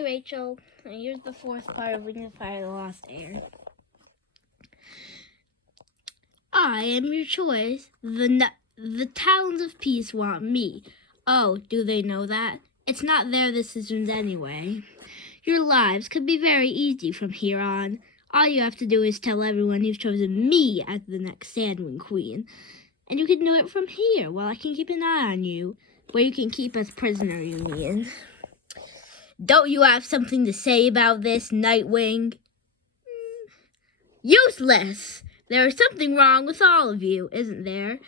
Hey Rachel, here's the fourth part of Ring of Fire: The Lost Heir. I am your choice. The Talons of Peace want me. Oh, do they know that? It's not their decisions anyway. Your lives could be very easy from here on. All you have to do is tell everyone you've chosen me as the next Sandwind Queen. And you can do it from here while I can keep an eye on you. Where you can keep us prisoner, you mean. Don't you have something to say about this, Nightwing? Useless! There is something wrong with all of you, isn't there?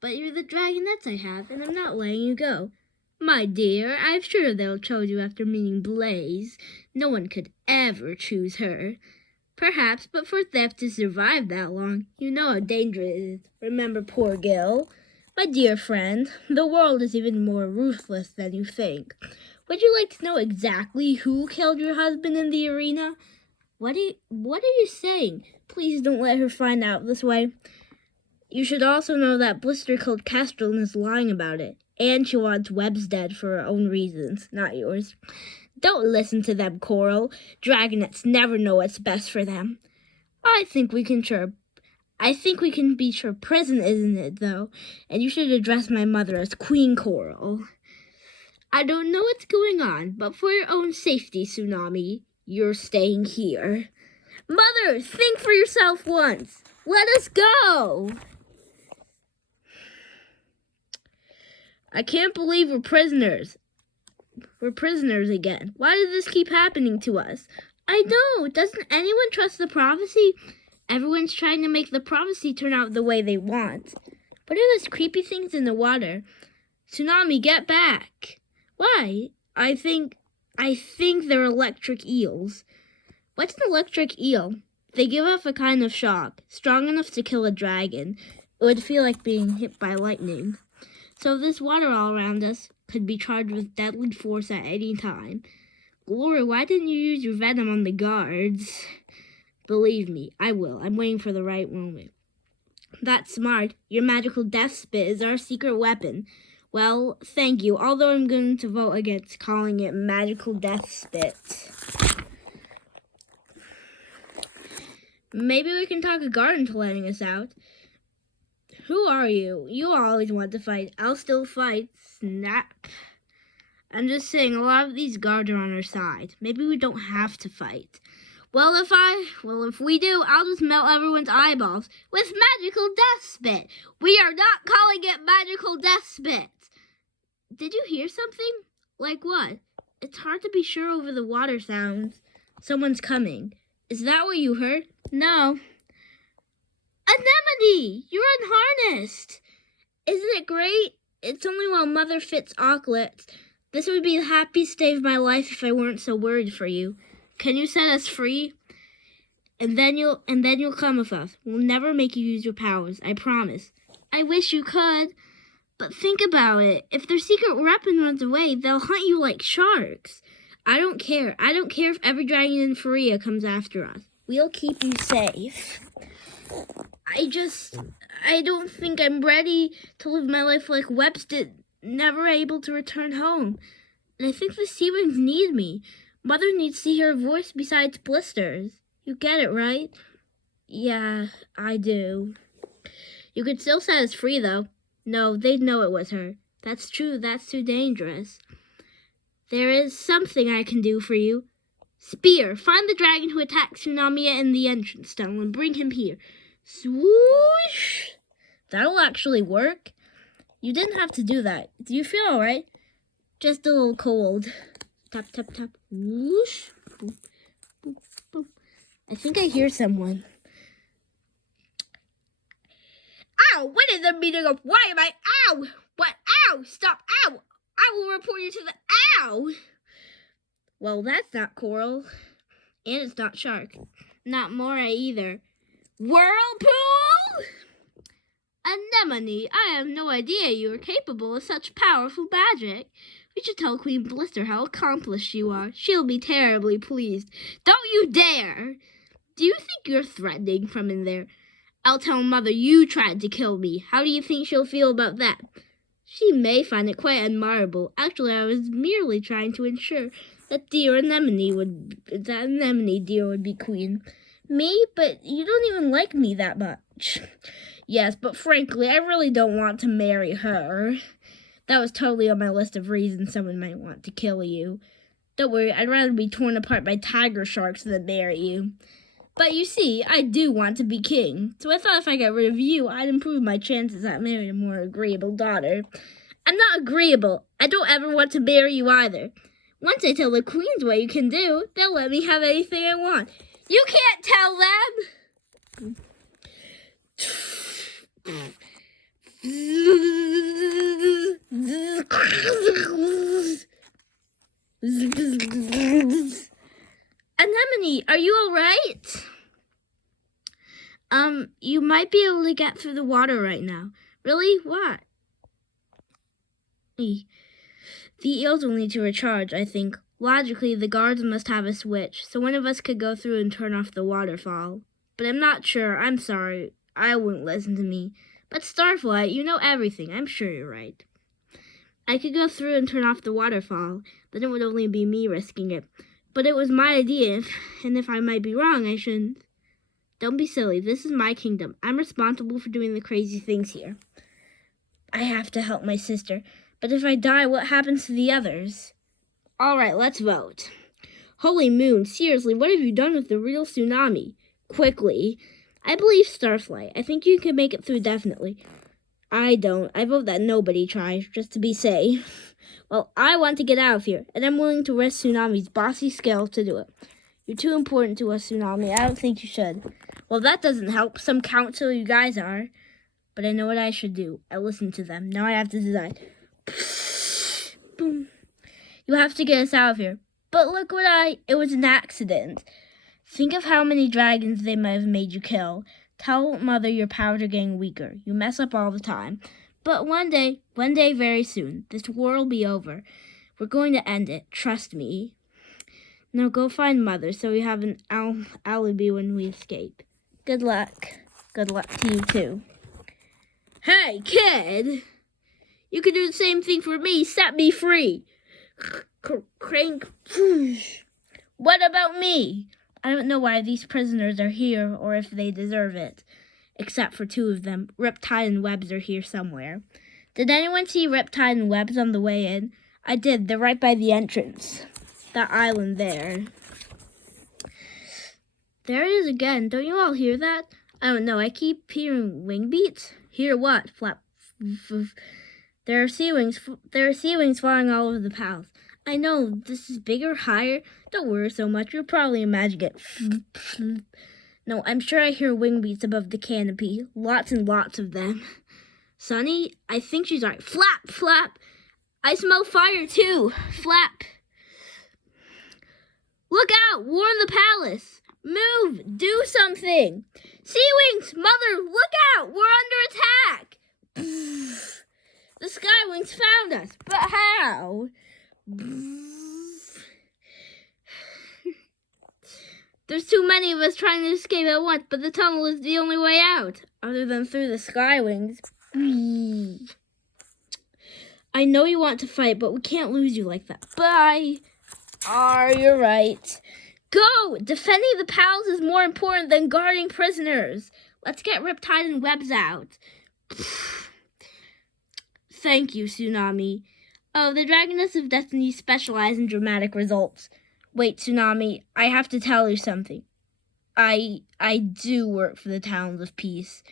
But you're the dragonets I have, and I'm not letting you go. My dear, I'm sure they'll choose you after meeting Blaze. No one could ever choose her. Perhaps, but for theft to survive that long, you know how dangerous it is. Remember poor Gil? My dear friend, the world is even more ruthless than you think. Would you like to know exactly who killed your husband in the arena? What are you saying? Please don't let her find out this way. You should also know that Blister killed Castrol and is lying about it. And she wants Webbs dead for her own reasons, not yours. Don't listen to them, Coral. Dragonets never know what's best for them. I think we can be sure prison, isn't it, though? And you should address my mother as Queen Coral. I don't know what's going on, but for your own safety, Tsunami, you're staying here. Mother, think for yourself once. Let us go. I can't believe we're prisoners. We're prisoners again. Why does this keep happening to us? I know. Doesn't anyone trust the prophecy? Everyone's trying to make the prophecy turn out the way they want. What are those creepy things in the water? Tsunami, get back. Why? I think they're electric eels. What's an electric eel? They give off a kind of shock, strong enough to kill a dragon. It would feel like being hit by lightning. So this water all around us could be charged with deadly force at any time. Glory, why didn't you use your venom on the guards? Believe me, I will. I'm waiting for the right moment. That's smart. Your magical death spit is our secret weapon. Well, thank you, although I'm going to vote against calling it magical death spit. Maybe we can talk a guard into letting us out. Who are you? You always want to fight. I'll still fight. Snap. I'm just saying, a lot of these guards are on our side. Maybe we don't have to fight. Well, if we do, I'll just melt everyone's eyeballs with magical death spit. We are not calling it magical death spit. Did you hear something? Like what? It's hard to be sure over the water sounds. Someone's coming. Is that what you heard? No. Anemone! You're unharnessed! Isn't it great? It's only while Mother fits auklets. This would be the happiest day of my life if I weren't so worried for you. Can you set us free? And then you'll come with us. We'll never make you use your powers, I promise. I wish you could. But think about it. If their secret weapon runs away, they'll hunt you like sharks. I don't care. I don't care if every dragon in Faria comes after us. We'll keep you safe. I don't think I'm ready to live my life like Webbs did, never able to return home. And I think the Seawings need me. Mother needs to hear a voice besides Blister's. You get it, right? Yeah, I do. You could still set us free, though. No, they'd know it was her. That's true, that's too dangerous. There is something I can do for you. Spear, find the dragon who attacked Tsunami in the entrance tunnel and bring him here. Swoosh! That'll actually work. You didn't have to do that. Do you feel alright? Just a little cold. Tap, tap, tap. Whoosh. Boop, boop, boop. I think I hear someone. Ow! What is the meaning of why am I? Ow! What? Ow! Stop! Ow! I will report you to the ow! Well, that's not Coral. And it's not Shark. Not Mora either. Whirlpool? Anemone, I have no idea you are capable of such powerful magic. We should tell Queen Blister how accomplished you are. She'll be terribly pleased. Don't you dare! Do you think you're threatening from in there? I'll tell Mother you tried to kill me. How do you think she'll feel about that? She may find it quite admirable. Actually, I was merely trying to ensure That anemone deer would be queen. Me? But you don't even like me that much. Yes, but frankly, I really don't want to marry her. That was totally on my list of reasons someone might want to kill you. Don't worry, I'd rather be torn apart by tiger sharks than marry you. But you see, I do want to be king, so I thought if I got rid of you, I'd improve my chances at marrying a more agreeable daughter. I'm not agreeable. I don't ever want to marry you either. Once I tell the queens what you can do, they'll let me have anything I want. You can't tell them! Anemone, are you alright? You might be able to get through the water right now. Really? What? The eels will need to recharge, I think. Logically, the guards must have a switch, so one of us could go through and turn off the waterfall. But I'm not sure. I'm sorry. I wouldn't listen to me. But Starflight, you know everything. I'm sure you're right. I could go through and turn off the waterfall. Then it would only be me risking it. But it was my idea, and if I might be wrong, I shouldn't. Don't be silly. This is my kingdom. I'm responsible for doing the crazy things here. I have to help my sister. But if I die, what happens to the others? All right, let's vote. Holy moon, seriously, what have you done with the real tsunami? Quickly. I believe Starflight. I think you can make it through definitely. I don't. I vote that nobody tries, just to be safe. Well, I want to get out of here, and I'm willing to risk Tsunami's bossy skill to do it. You're too important to us, Tsunami. I don't think you should. Well, that doesn't help. Some council you guys are. But I know what I should do. I listened to them. Now I have to decide. Boom. You have to get us out of here. But look what it was an accident. Think of how many dragons they might have made you kill. Tell Mother your powers are getting weaker. You mess up all the time. But one day very soon, this war will be over. We're going to end it. Trust me. Now go find Mother so we have an alibi when we escape. Good luck. Good luck to you too. Hey, kid! You can do the same thing for me. Set me free. Crank. What about me? I don't know why these prisoners are here or if they deserve it. Except for two of them. Riptide and Webbs are here somewhere. Did anyone see Riptide and Webbs on the way in? I did. They're right by the entrance. That island there. There it is again. Don't you all hear that? I don't know. I keep hearing wing beats. Hear what? Flap. There are sea wings flying all over the palace. I know, this is bigger, higher. Don't worry so much. You're probably imagining it. No, I'm sure I hear wing beats above the canopy. Lots and lots of them. Sunny, I think she's right. Flap, flap. I smell fire too. Flap. Look out! War in the palace. Move! Do something! Sea Wings! Mother, look out! We're under attack! The Sky Wings found us, but how? There's too many of us trying to escape at once, but the tunnel is the only way out, other than through the Sky Wings. I know you want to fight, but we can't lose you like that. Bye! You're right. Go! Defending the palace is more important than guarding prisoners. Let's get Riptide and Webbs out. Thank you, Tsunami. Oh, the Dragoness of Destiny specialize in dramatic results. Wait, Tsunami, I have to tell you something. I do work for the Talons of Peace.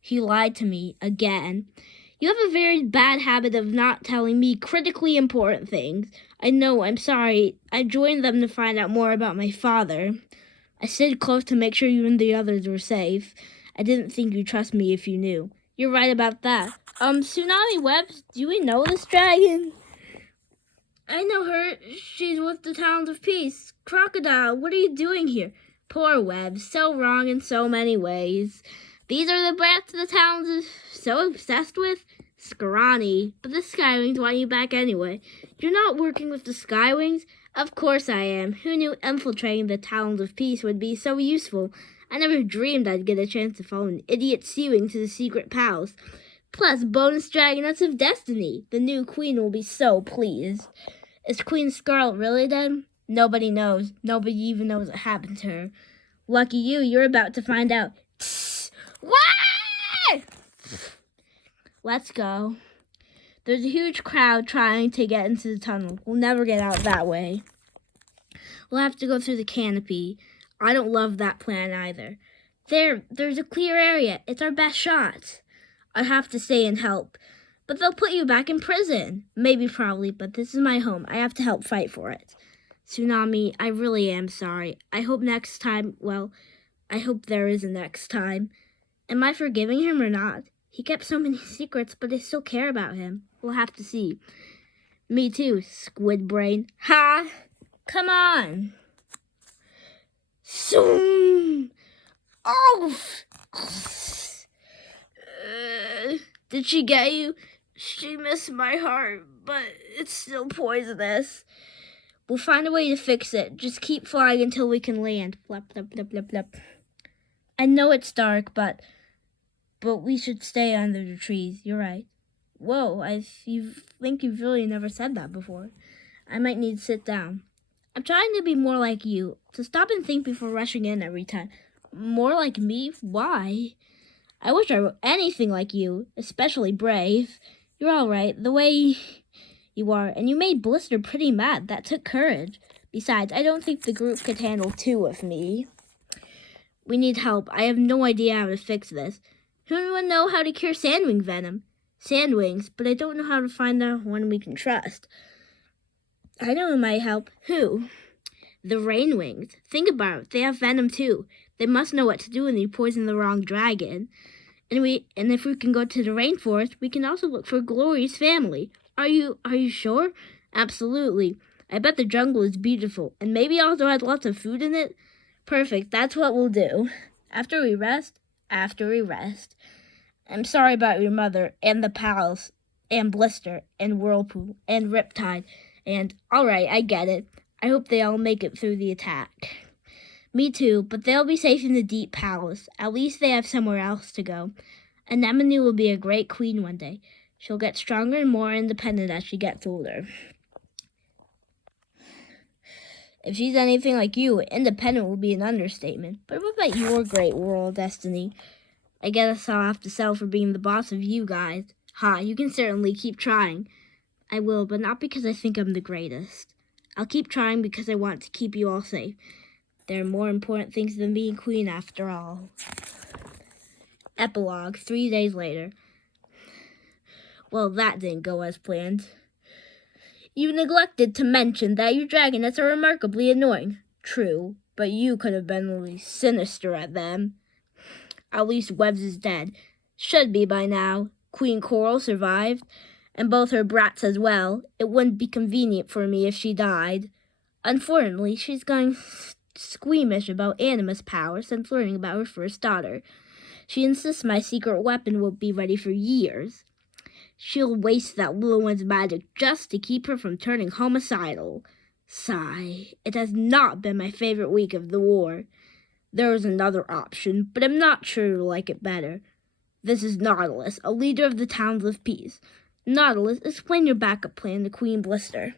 He lied to me again. You have a very bad habit of not telling me critically important things. I know, I'm sorry. I joined them to find out more about my father. I stayed close to make sure you and the others were safe. I didn't think you'd trust me if you knew. You're right about that. Tsunami Webbs, do we know this dragon? I know her. She's with the Talons of Peace. Crocodile, what are you doing here? Poor Webbs, so wrong in so many ways. These are the brats the Talons are so obsessed with? Scrawny, but the Skywings want you back anyway. You're not working with the Skywings? Of course I am. Who knew infiltrating the Talons of Peace would be so useful? I never dreamed I'd get a chance to follow an idiot Seawing to the secret palace. Plus, bonus Dragonets of Destiny. The new queen will be so pleased. Is Queen Scarlet really dead? Nobody knows. Nobody even knows what happened to her. Lucky you, you're about to find out. Wah! Let's go. There's a huge crowd trying to get into the tunnel. We'll never get out that way. We'll have to go through the canopy. I don't love that plan either. There's a clear area. It's our best shot. I have to stay and help. But they'll put you back in prison. Maybe, probably, but this is my home. I have to help fight for it. Tsunami, I really am sorry. I hope next time, I hope there is a next time. Am I forgiving him or not? He kept so many secrets, but I still care about him. We'll have to see. Me too, squid brain. Ha! Come on! Zoom! Oh! Did she get you? She missed my heart, but it's still poisonous. We'll find a way to fix it. Just keep flying until we can land. Flap, flap, flap, flap, flap. I know it's dark, but we should stay under the trees. You're right. Whoa, you think you've really never said that before. I might need to sit down. I'm trying to be more like you, to stop and think before rushing in every time. More like me? Why? I wish I were anything like you, especially brave. You're all right, the way you are, and you made Blister pretty mad. That took courage. Besides, I don't think the group could handle two of me. We need help. I have no idea how to fix this. Does anyone know how to cure sandwing venom? Sandwings, but I don't know how to find out one we can trust. I know who might help. Who? The rainwings. Think about it. They have venom too. They must know what to do when you poison the wrong dragon. And if we can go to the rainforest, we can also look for Glory's family. Are you sure? Absolutely. I bet the jungle is beautiful, and maybe also has lots of food in it. Perfect. That's what we'll do. After we rest. I'm sorry about your mother, and the pals, and Blister, and Whirlpool, and Riptide, and alright, I get it. I hope they all make it through the attack. Me too, but they'll be safe in the Deep Palace. At least they have somewhere else to go. Anemone will be a great queen one day. She'll get stronger and more independent as she gets older. If she's anything like you, independent will be an understatement. But what about your great world destiny? I guess I'll have to settle for being the boss of you guys. Ha, you can certainly keep trying. I will, but not because I think I'm the greatest. I'll keep trying because I want to keep you all safe. There are more important things than being queen after all. Epilogue, 3 days later. Well, that didn't go as planned. You neglected to mention that your dragonets are remarkably annoying. True, but you could have been really sinister at them. At least Webbs is dead. Should be by now. Queen Coral survived, and both her brats as well. It wouldn't be convenient for me if she died. Unfortunately, she's going squeamish about Animus power since learning about her first daughter. She insists my secret weapon won't be ready for years. She'll waste that little one's magic just to keep her from turning homicidal. Sigh. It has not been my favorite week of the war. There is another option, but I'm not sure you'll like it better. This is Nautilus, a leader of the Towns of Peace. Nautilus, explain your backup plan to Queen Blister.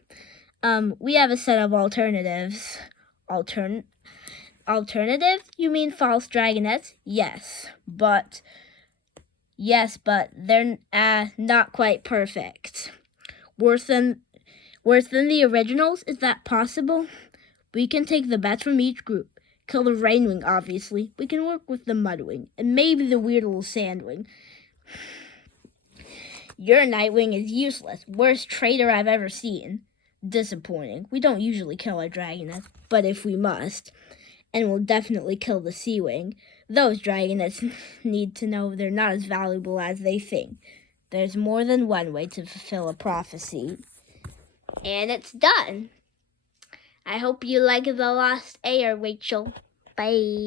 We have a set of alternatives. Alternative? You mean false dragonets? Yes, but they're not quite perfect. Worse than the originals? Is that possible? We can take the best from each group. Kill the Rainwing, obviously. We can work with the Mudwing, and maybe the weird little Sandwing. Your Nightwing is useless. Worst traitor I've ever seen. Disappointing. We don't usually kill our Dragonets, but if we must. And we'll definitely kill the Seawing. Those Dragonets need to know they're not as valuable as they think. There's more than one way to fulfill a prophecy. And it's done. I hope you like The Lost Heir, Rachel. Bye.